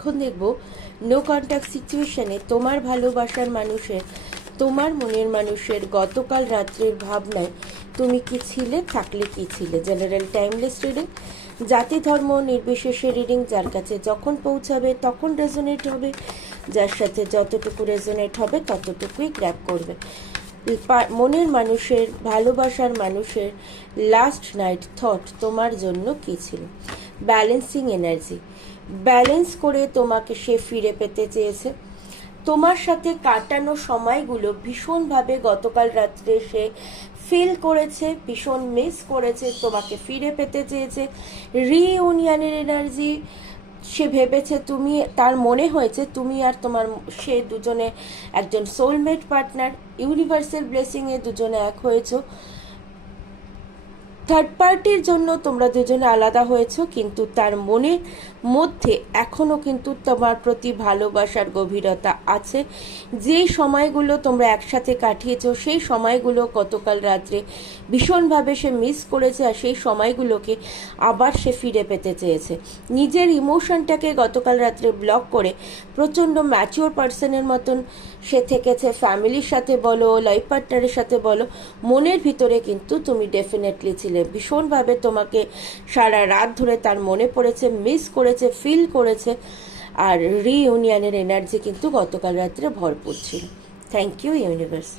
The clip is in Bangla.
এখন দেখব নো কন্ট্যাক্ট সিচুয়েশনে তোমার ভালোবাসার মানুষের, তোমার মনের মানুষের গতকাল রাত্রের ভাবনায় তুমি কি ছিলে, থাকলে কি ছিলে। জেনারেল টাইমলেস রিডিং, জাতি ধর্ম নির্বিশেষে রিডিং, যার কাছে যখন পৌঁছাবে তখন রেজোনেট হবে, যার সাথে যতটুকু রেজোনেট হবে ততটুকুই গ্র্যাব করবে। মনের মানুষের, ভালোবাসার মানুষের লাস্ট নাইট থট তোমার জন্য কী ছিল। ব্যালেন্সিং এনার্জি, ব্যালেন্স করে তোমাকে সে ফিরে পেতে চেয়েছে। তোমার সাথে কাটানো সময়গুলো ভীষণভাবে গতকাল রাত্রে সে ফিল করেছে, ভীষণ মিস করেছে, তোমাকে ফিরে পেতে চেয়েছে। রিইউনিয়নের এনার্জি, সে ভেবেছে তুমি, তার মনে হয়েছে তুমি আর তোমার সে দুজনে একজন সোলমেট পার্টনার, ইউনিভার্সাল ব্লেসিংয়ে দুজনে এক হয়েছো। থার্ড পার্টির জন্য তোমরা দুজনে আলাদা হয়েছো, কিন্তু তার মনের মধ্যে এখনও কিন্তু তোমার প্রতি ভালোবাসার গভীরতা আছে। যেই সময়গুলো তোমরা একসাথে কাটিয়েছো সেই সময়গুলো গতকাল রাত্রে ভীষণভাবে সে মিস করেছে, আর সেই সময়গুলোকে আবার সে ফিরে পেতে চেয়েছে। নিজের ইমোশনটাকে গতকাল রাত্রে ব্লক করে প্রচণ্ড ম্যাচিওর পার্সনের মতন সে থেকেছে। ফ্যামিলির সাথে বলো, লাইফ পার্টনারের সাথে বলো, মনের ভিতরে কিন্তু তুমি ডেফিনেটলি ছিলে। ভীষণভাবে তোমাকে সারা রাত ধরে তার মনে পড়েছে, মিস করেছে, ফিল করেছে, আর রিইউনিয়নের এনার্জি কিন্তু গতকাল রাত্রে ভরপুর ছিল। Thank you universe.